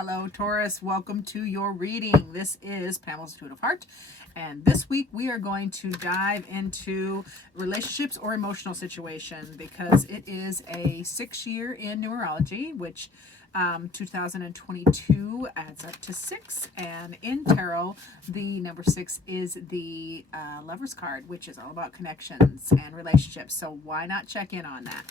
Hello, Taurus. Welcome to your reading. This is Pamela's Intuitive of Heart. And this week we are going to dive into relationships or emotional situation because it is a 6-year in numerology, which 2022 adds up to 6. And in tarot, the number 6 is the Lover's card, which is all about connections and relationships. So why not check in on that?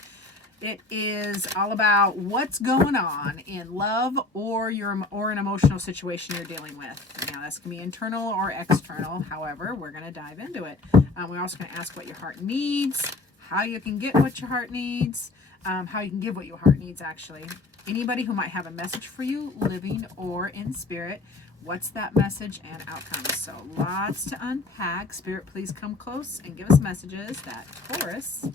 It is all about what's going on in love or an emotional situation you're dealing with. Now, that's going to be internal or external. However, we're going to dive into it. We're also going to ask what your heart needs, how you can get what your heart needs, how you can give what your heart needs, actually. Anybody who might have a message for you, living or in spirit, what's that message and outcome? So lots to unpack. Spirit, please come close and give us messages that Taurus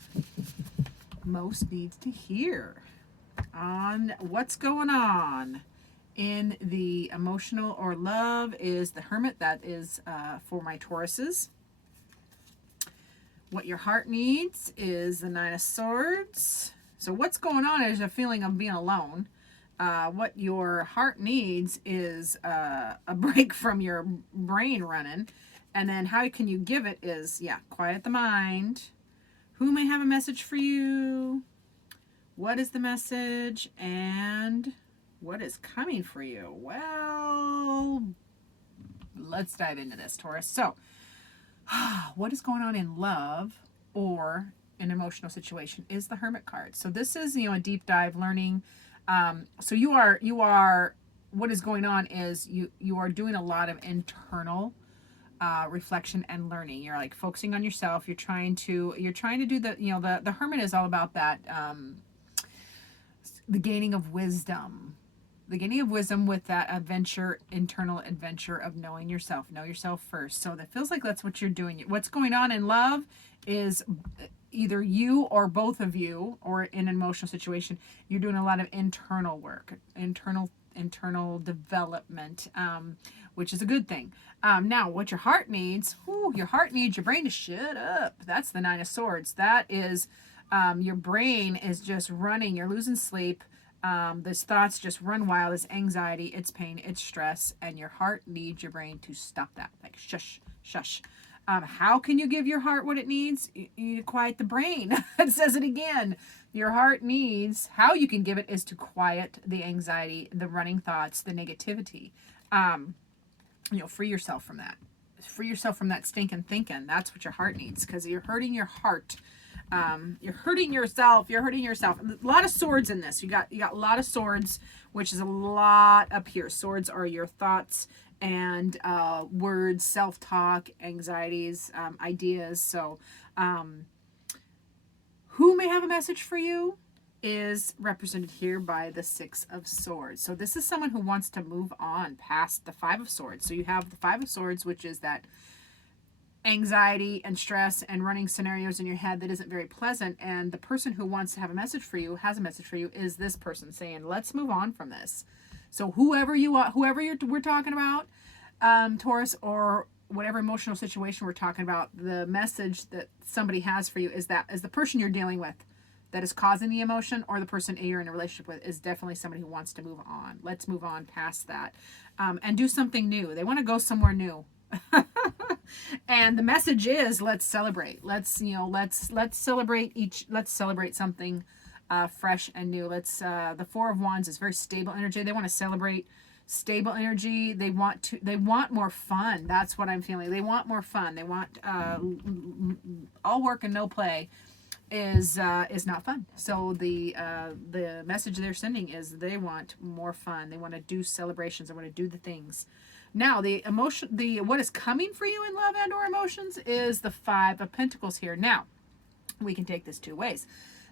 most needs to hear on what's going on in the emotional or love. Is the Hermit. That is for my Tauruses. What your heart needs is the Nine of Swords. So what's going on is a feeling of being alone. What your heart needs is a break from your brain running. And then how can you give it is, quiet the mind. Who may have a message for you? What is the message? And what is coming for you? Well, let's dive into this, Taurus. So, what is going on in love or an emotional situation is the Hermit card. So this is, a deep dive learning. So you are, what is going on is you are doing a lot of internal reflection and learning. You're like focusing on yourself. You're trying to do the Hermit is all about that, the gaining of wisdom with that internal adventure of knowing yourself. Know yourself first. So that feels like that's what you're doing. What's going on in love is either you or both of you, or in an emotional situation, you're doing a lot of internal work, internal development, which is a good thing. Now, what your heart needs, your heart needs your brain to shut up. That's the Nine of Swords. That is, your brain is just running. You're losing sleep. Those thoughts just run wild. It's anxiety, it's pain, it's stress, and your heart needs your brain to stop that. Like, shush, shush. How can you give your heart what it needs? You need to quiet the brain. It says it again. Your heart needs, how you can give it is to quiet the anxiety, the running thoughts, the negativity. Free yourself from that. Free yourself from that stinking thinking. That's what your heart needs, because you're hurting your heart. You're hurting yourself. A lot of swords in this. You got a lot of swords, which is a lot up here. Swords are your thoughts and words, self-talk, anxieties, ideas. So who may have a message for you is represented here by the Six of Swords. So this is someone who wants to move on past the Five of Swords. So you have the Five of Swords, which is that anxiety and stress and running scenarios in your head that isn't very pleasant. And the person who wants to have a message for you, has a message for you, is this person saying, let's move on from this. So whoever we're talking about, Taurus, or whatever emotional situation we're talking about, the message that somebody has for you is the person you're dealing with that is causing the emotion, or the person you're in a relationship with is definitely somebody who wants to move on. Let's move on past that, and do something new. They want to go somewhere new. And the message is, let's celebrate. Let's celebrate something fresh and new. The Four of Wands is very stable energy. They want to celebrate stable energy. They want more fun. That's what I'm feeling. They want more fun. They want all work and no play is not fun. So the message they're sending is they want more fun. They want to do celebrations. They want to do the things. Now, what is coming for you in love and or emotions is the Five of Pentacles here. Now, we can take this two ways.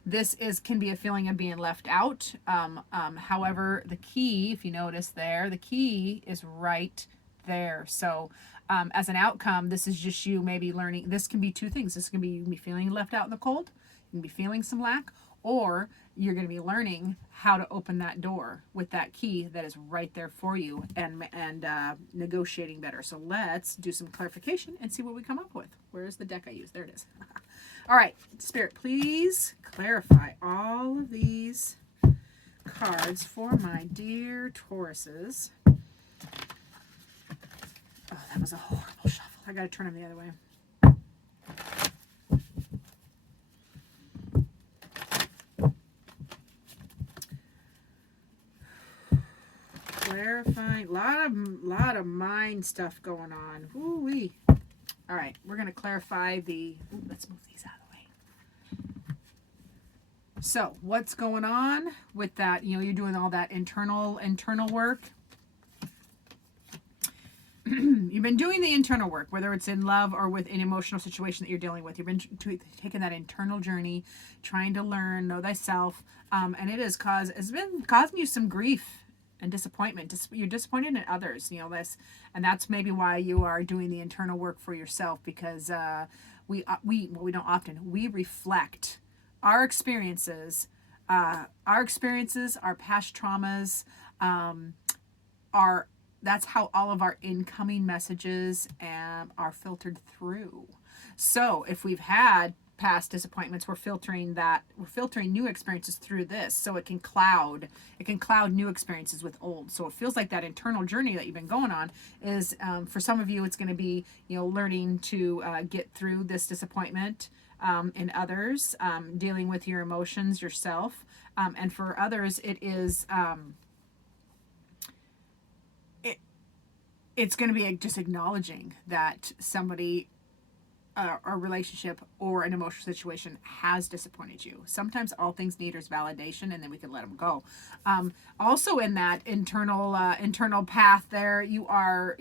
This can be a feeling of being left out. However, the key, if you notice there, the key is right there. So as an outcome, this is just you maybe learning. This can be two things. This can be you can be feeling left out in the cold. You can be feeling some lack, or you're going to be learning how to open that door with that key that is right there for you, and negotiating better. So let's do some clarification and see what we come up with. Where's the deck I used? There it is. All right, Spirit, please clarify all of these cards for my dear Tauruses. Oh, that was a horrible shuffle. I got to turn them the other way. Clarifying, lot of mind stuff going on. Woo-wee. All right, we're going to clarify the. Ooh, let's move these out of the way. So, what's going on with that? You know, you're doing all that internal work. You've been doing the internal work, whether it's in love or with an emotional situation that you're dealing with. You've been taking that internal journey, trying to learn, know thyself, and it's been causing you some grief and disappointment. You're disappointed in others, you know this, and that's maybe why you are doing the internal work for yourself, because we don't often, we reflect our experiences, our past traumas, that's how all of our incoming messages are filtered through. So if we've had past disappointments, we're filtering new experiences through this, so it can cloud new experiences with old. So it feels like that internal journey that you've been going on is, for some of you, it's going to be, you know, learning to get through this disappointment in others, dealing with your emotions yourself, and for others, it is. It's going to be just acknowledging that somebody, a relationship or an emotional situation has disappointed you. Sometimes all things need is validation, and then we can let them go. Also, in that internal path, there you are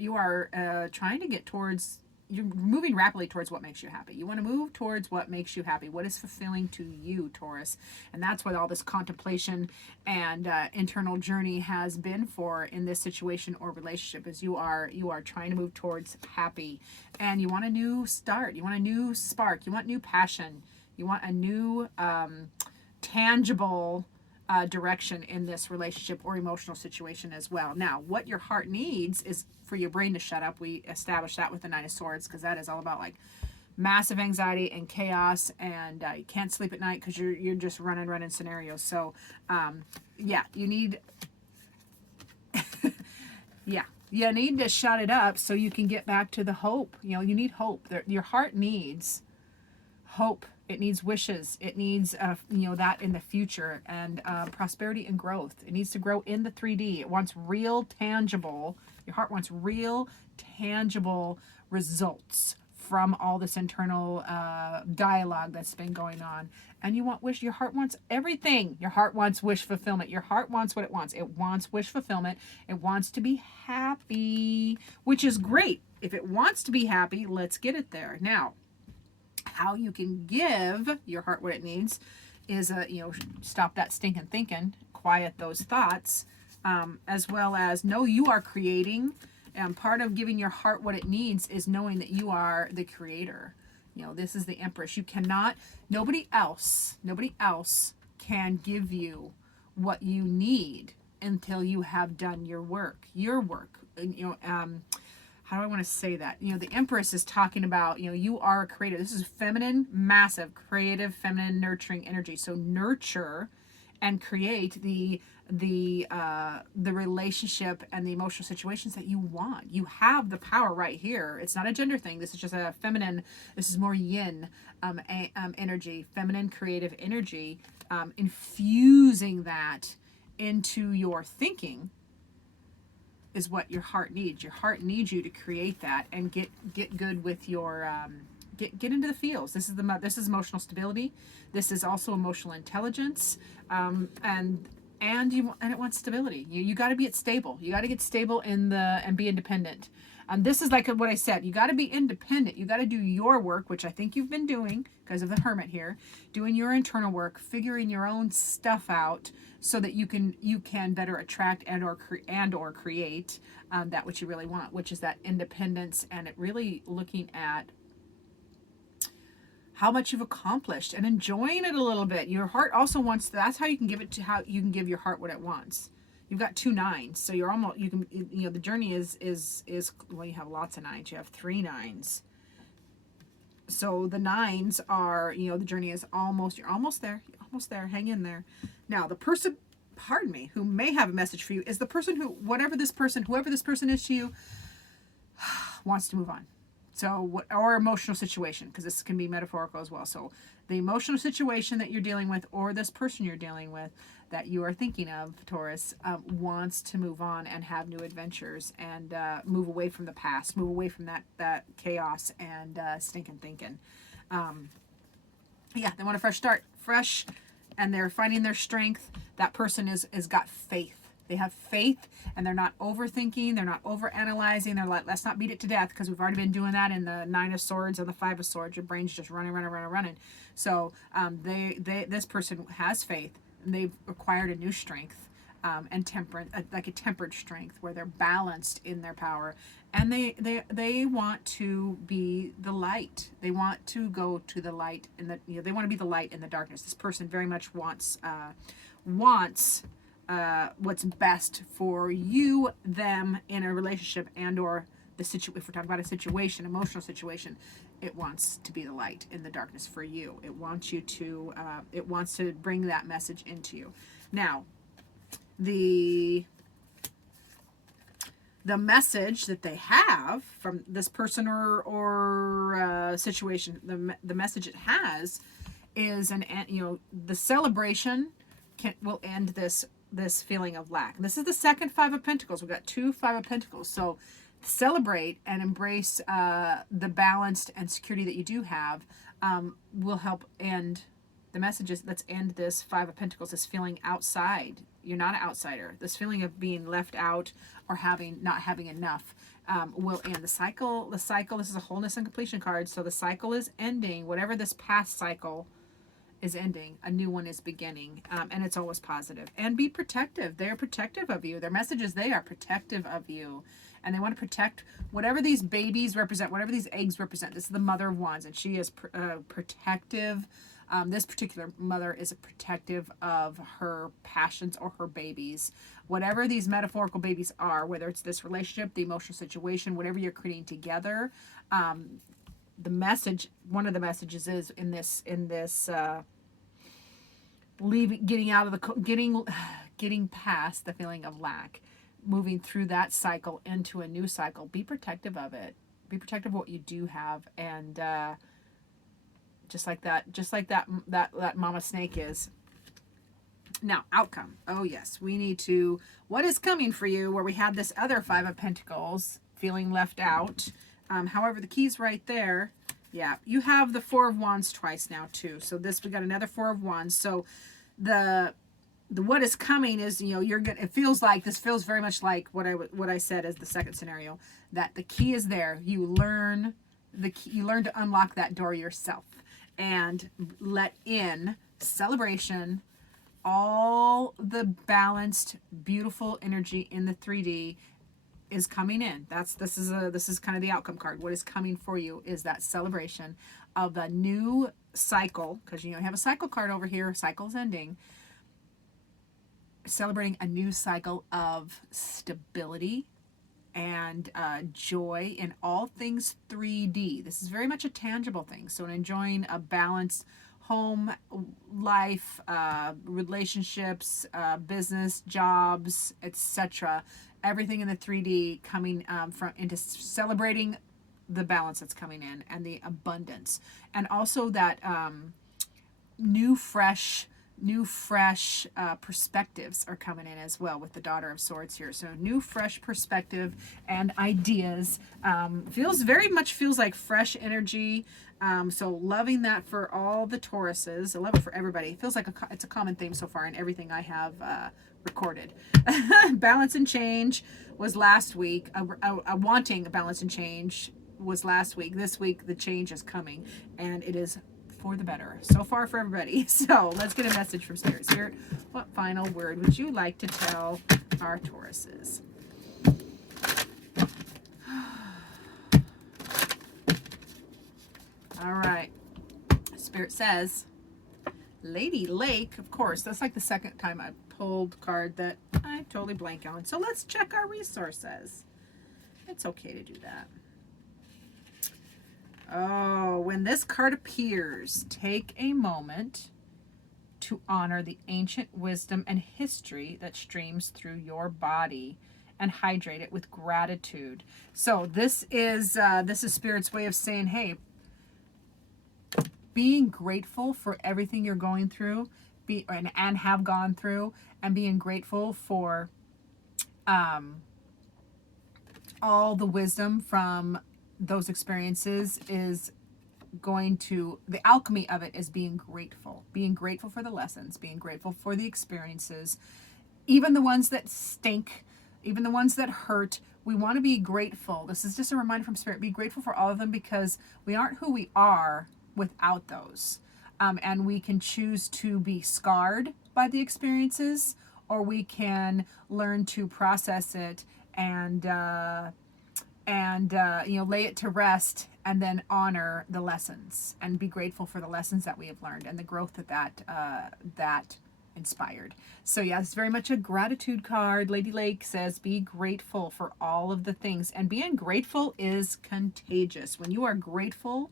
trying to get towards. You're moving rapidly towards what makes you happy. You want to move towards what makes you happy. What is fulfilling to you, Taurus? And that's what all this contemplation and internal journey has been for in this situation or relationship. Is you are trying to move towards happy, and you want a new start. You want a new spark. You want new passion. You want a new tangible direction in this relationship or emotional situation as well. Now, what your heart needs is for your brain to shut up. We established that with the Nine of Swords, because that is all about like massive anxiety and chaos, and you can't sleep at night because you're just running scenarios. So, yeah, you need, yeah, you need to shut it up so you can get back to the hope. You know, you need hope. Your heart needs hope. It needs wishes. It needs, that in the future, and prosperity and growth. It needs to grow in the 3D. It wants real, tangible. Your heart wants real, tangible results from all this internal dialogue that's been going on. And your heart wants everything. Your heart wants wish fulfillment. Your heart wants what it wants. It wants wish fulfillment. It wants to be happy, which is great. If it wants to be happy, let's get it there. Now, how you can give your heart what it needs is stop that stinking thinking, quiet those thoughts, as well as know you are creating. And part of giving your heart what it needs is knowing that you are the creator. You know, this is the Empress. You cannot, nobody else can give you what you need until you have done your work. How do I want to say that? You know, the Empress is talking about, you are a creator. This is feminine, massive, creative, feminine, nurturing energy. So nurture and create the relationship and the emotional situations that you want. You have the power right here. It's not a gender thing. This is just a feminine. This is more yin energy, feminine, creative energy, infusing that into your thinking is what your heart needs. Your heart needs you to create that and get good with your get into the fields. This is emotional stability. This is also emotional intelligence, and it wants stability. You got to be stable. You got to get stable and be independent. This is like what I said. You got to be independent. You got to do your work, which I think you've been doing because of the Hermit here, doing your internal work, figuring your own stuff out, so that you can better attract and or create that which you really want, which is that independence, and it really looking at how much you've accomplished and enjoying it a little bit. Your heart also wants. That's how you can give it to how you can give your heart what it wants. You've got 2 9s, so you're almost. You can. The journey is well. You have lots of 9s. You have 3 9s. So the 9s are. The journey is almost. You're almost there. You're almost there. Hang in there. Now the pardon me, who may have a message for you is the person who, whoever this person is to you, wants to move on. So, or emotional situation, because this can be metaphorical as well. So the emotional situation that you're dealing with, or this person you're dealing with that you are thinking of, Taurus, wants to move on and have new adventures and move away from the past, move away from that chaos and stinking thinking. Yeah, they want a fresh start, and they're finding their strength. That person is got faith. They have faith, and they're not overthinking. They're not overanalyzing. They're like, let's not beat it to death, because we've already been doing that in the 9 of Swords and the 5 of Swords. Your brain's just running. So this person has faith, and they've acquired a new strength, and temperance, like a tempered strength, where they're balanced in their power, and they want to be the light. They want to go to the light in the, they want to be the light in the darkness. This person very much wants what's best for you, them, in a relationship, and or if we're talking about a situation, emotional situation, it wants to be the light in the darkness for you. It wants you to it wants to bring that message into you. Now, the message that they have from this person or situation, the message it has is the celebration will end this feeling of lack. And this is the second 5 of Pentacles. We've got 2 5 of Pentacles. So celebrate and embrace the balanced and security that you do have, will help end the messages. Let's end this 5 of Pentacles, this feeling outside. You're not an outsider. This feeling of being left out or not having enough will end. The cycle, this is a wholeness and completion card. So the cycle is ending. Whatever this past cycle is ending, a new one is beginning, and it's always positive. And be protective. They are protective of you. Their message is they are protective of you, and they want to protect whatever these babies represent, whatever these eggs represent. This is the Mother of Wands, and she is protective. This particular mother is protective of her passions or her babies. Whatever these metaphorical babies are, whether it's this relationship, the emotional situation, whatever you're creating together, the message, one of the messages is in this getting past the feeling of lack, moving through that cycle into a new cycle. Be protective of it. Be protective of what you do have, and just like that mama snake is. Now, outcome. Oh yes, we need to. What is coming for you? Where we have this other 5 of Pentacles, feeling left out. However, the key's right there. Yeah, you have the 4 of Wands twice now too. So we got another 4 of Wands. So the what is coming is, you're gonna. It feels very much like what I said as the second scenario. That the key is there. You learn to unlock that door yourself and let in celebration, all the balanced, beautiful energy in the 3D. Is coming in. This is kind of the outcome card. What is coming for you is that celebration of the new cycle, because you have a cycle card over here. Cycle's ending. Celebrating a new cycle of stability and joy in all things 3D. This is very much a tangible thing. So enjoying a balanced home life, relationships, business, jobs, etc. Everything in the 3D coming into celebrating the balance that's coming in and the abundance, and also that new fresh perspectives are coming in as well with the Daughter of Swords here. So new fresh perspective and ideas, feels like fresh energy. So loving that for all the Tauruses. I love it for everybody. It feels like it's a common theme so far in everything I have recorded. Balance and change was last week. Wanting a balance and change was last week. This week the change is coming, and it is for the better so far for everybody. So let's get a message from Spirit. Spirit, what final word would you like to tell our Tauruses? All right. Spirit says, Lady Lake, of course. That's like the second time I pulled card that I totally blank on. So let's check our resources. It's okay to do that. Oh, when this card appears, take a moment to honor the ancient wisdom and history that streams through your body and hydrate it with gratitude. So this is Spirit's way of saying, hey, being grateful for everything you're going through, and have gone through, and being grateful for all the wisdom from those experiences is going to, the alchemy of it is being grateful for the lessons, being grateful for the experiences, even the ones that stink, even the ones that hurt. We want to be grateful. This is just a reminder from Spirit. Be grateful for all of them, because we aren't who we are without those. And we can choose to be scarred by the experiences, or we can learn to process it and lay it to rest, and then honor the lessons and be grateful for the lessons that we have learned and the growth that inspired. So yeah, it's very much a gratitude card. Lady Lake says, be grateful for all of the things, and being grateful is contagious. When you are grateful,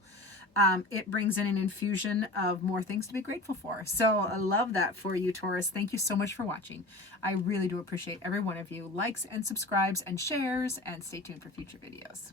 it brings in an infusion of more things to be grateful for. So I love that for you, Taurus. Thank you so much for watching. I really do appreciate every one of you. Likes and subscribes and shares, and stay tuned for future videos.